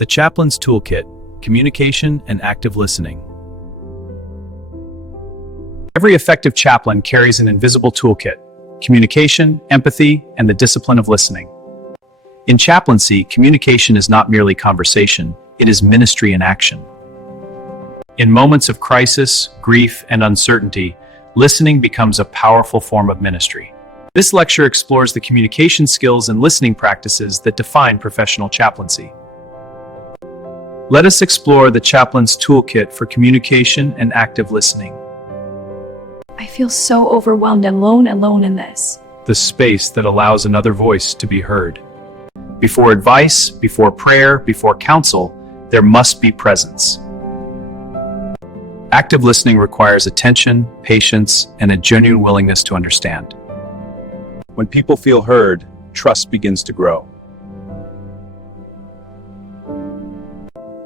The Chaplain's Toolkit: Communication and Active Listening. Every effective chaplain carries an invisible toolkit: communication, empathy, and the discipline of listening. In chaplaincy, communication is not merely conversation, it is ministry in action. In moments of crisis, grief, and uncertainty, listening becomes a powerful form of ministry. This lecture explores the communication skills and listening practices that define professional chaplaincy. Let us explore the Chaplain's Toolkit for communication and active listening. I feel so overwhelmed and alone in this. The space that allows another voice to be heard. Before advice, before prayer, before counsel, there must be presence. Active listening requires attention, patience, and a genuine willingness to understand. When people feel heard, trust begins to grow.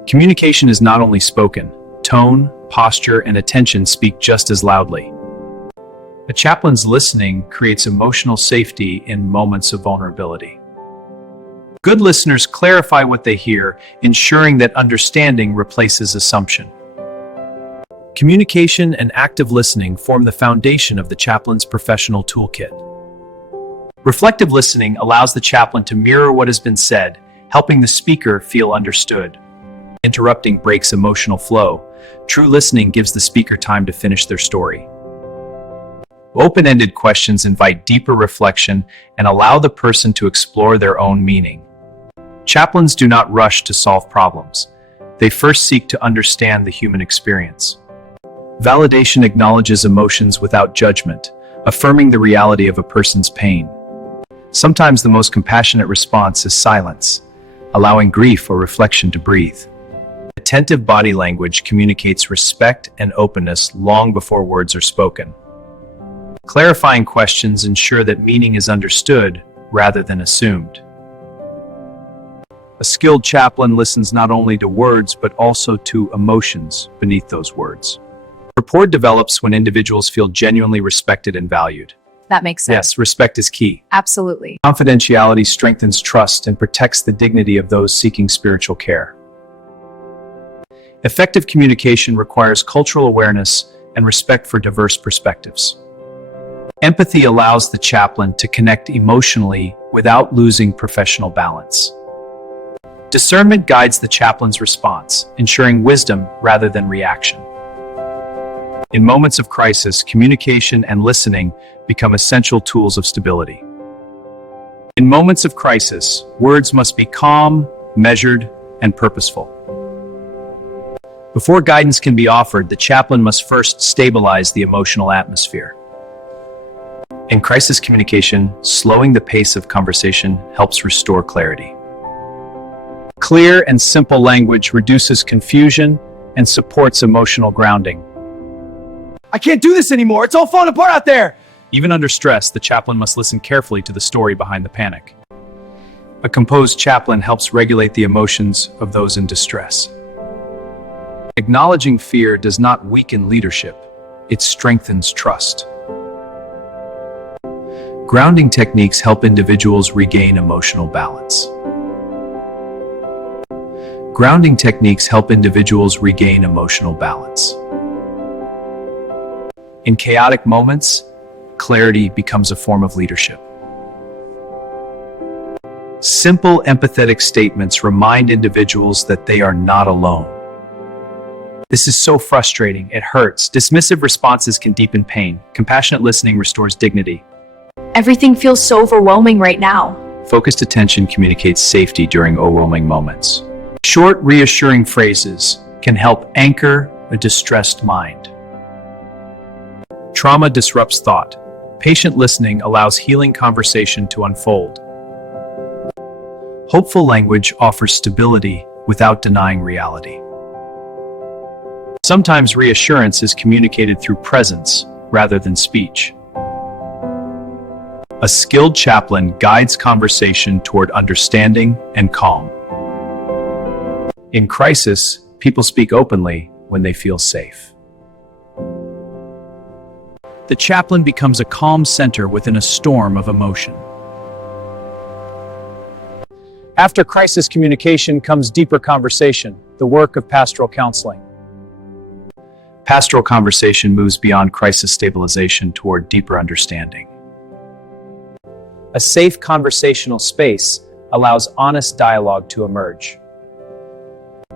Communication is not only spoken. Tone, posture, and attention speak just as loudly. A chaplain's listening creates emotional safety in moments of vulnerability. Good listeners clarify what they hear, ensuring that understanding replaces assumption. Communication and active listening form the foundation of the chaplain's professional toolkit. Reflective listening allows the chaplain to mirror what has been said, helping the speaker feel understood. Interrupting breaks emotional flow. True listening gives the speaker time to finish their story. Open-ended questions invite deeper reflection and allow the person to explore their own meaning. Chaplains do not rush to solve problems. They first seek to understand the human experience. Validation acknowledges emotions without judgment, affirming the reality of a person's pain. Sometimes the most compassionate response is silence, allowing grief or reflection to breathe. Attentive body language communicates respect and openness long before words are spoken. Clarifying questions ensure that meaning is understood rather than assumed. A skilled chaplain listens not only to words but also to emotions beneath those words. Rapport develops when individuals feel genuinely respected and valued. That makes sense. Yes, respect is key. Absolutely. Confidentiality strengthens trust and protects the dignity of those seeking spiritual care. Effective communication requires cultural awareness and respect for diverse perspectives. Empathy allows the chaplain to connect emotionally without losing professional balance. Discernment guides the chaplain's response, ensuring wisdom rather than reaction. In moments of crisis, communication and listening become essential tools of stability. In moments of crisis, words must be calm, measured, and purposeful. Before guidance can be offered, the chaplain must first stabilize the emotional atmosphere. In crisis communication, slowing the pace of conversation helps restore clarity. Clear and simple language reduces confusion and supports emotional grounding. I can't do this anymore. It's all falling apart out there. Even under stress, the chaplain must listen carefully to the story behind the panic. A composed chaplain helps regulate the emotions of those in distress. Acknowledging fear does not weaken leadership, it strengthens trust. Grounding techniques help individuals regain emotional balance. Grounding techniques help individuals regain emotional balance. In chaotic moments, clarity becomes a form of leadership. Simple, empathetic statements remind individuals that they are not alone. This is so frustrating, it hurts. Dismissive responses can deepen pain. Compassionate listening restores dignity. Everything feels so overwhelming right now. Focused attention communicates safety during overwhelming moments. Short, reassuring phrases can help anchor a distressed mind. Trauma disrupts thought. Patient listening allows healing conversation to unfold. Hopeful language offers stability without denying reality. Sometimes reassurance is communicated through presence rather than speech. A skilled chaplain guides conversation toward understanding and calm. In crisis, people speak openly when they feel safe. The chaplain becomes a calm center within a storm of emotion. After crisis communication comes deeper conversation, the work of pastoral counseling. Pastoral conversation moves beyond crisis stabilization toward deeper understanding. A safe conversational space allows honest dialogue to emerge.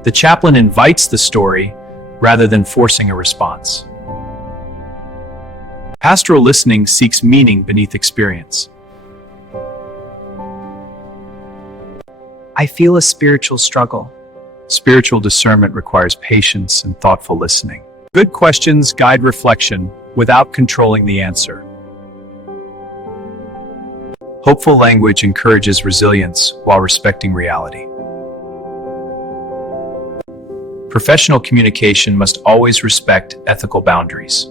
The chaplain invites the story rather than forcing a response. Pastoral listening seeks meaning beneath experience. I feel a spiritual struggle. Spiritual discernment requires patience and thoughtful listening. Good questions guide reflection without controlling the answer. Hopeful language encourages resilience while respecting reality. Professional communication must always respect ethical boundaries.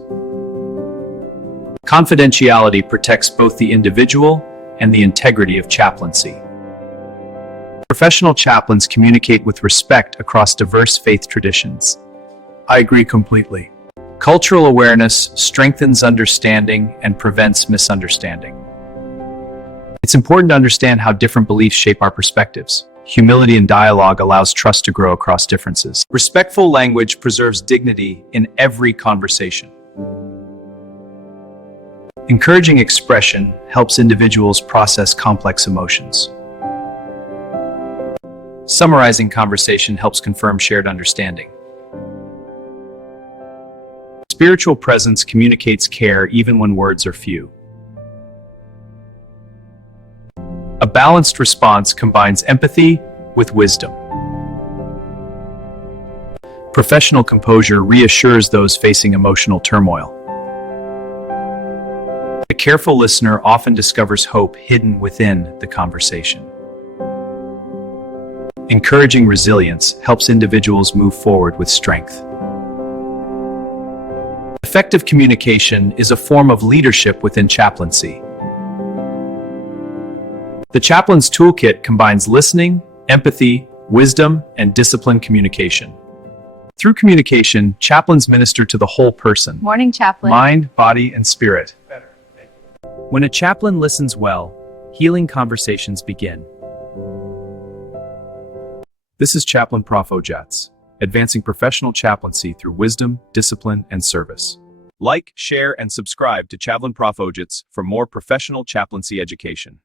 Confidentiality protects both the individual and the integrity of chaplaincy. Professional chaplains communicate with respect across diverse faith traditions. I agree completely. Cultural awareness strengthens understanding and prevents misunderstanding. It's important to understand how different beliefs shape our perspectives. Humility in dialogue allows trust to grow across differences. Respectful language preserves dignity in every conversation. Encouraging expression helps individuals process complex emotions. Summarizing conversation helps confirm shared understanding. Spiritual presence communicates care even when words are few. A balanced response combines empathy with wisdom. Professional composure reassures those facing emotional turmoil. A careful listener often discovers hope hidden within the conversation. Encouraging resilience helps individuals move forward with strength. Effective communication is a form of leadership within chaplaincy. The Chaplain's Toolkit combines listening, empathy, wisdom, and disciplined communication. Through communication, chaplains minister to the whole person. Morning, Chaplain. Mind, body, and spirit. When a chaplain listens well, healing conversations begin. This is Chaplain Prof. Ojatts, advancing professional chaplaincy through wisdom, discipline, and service. Like, share, and subscribe to Chaplain Prof. Ojatts for more professional chaplaincy education.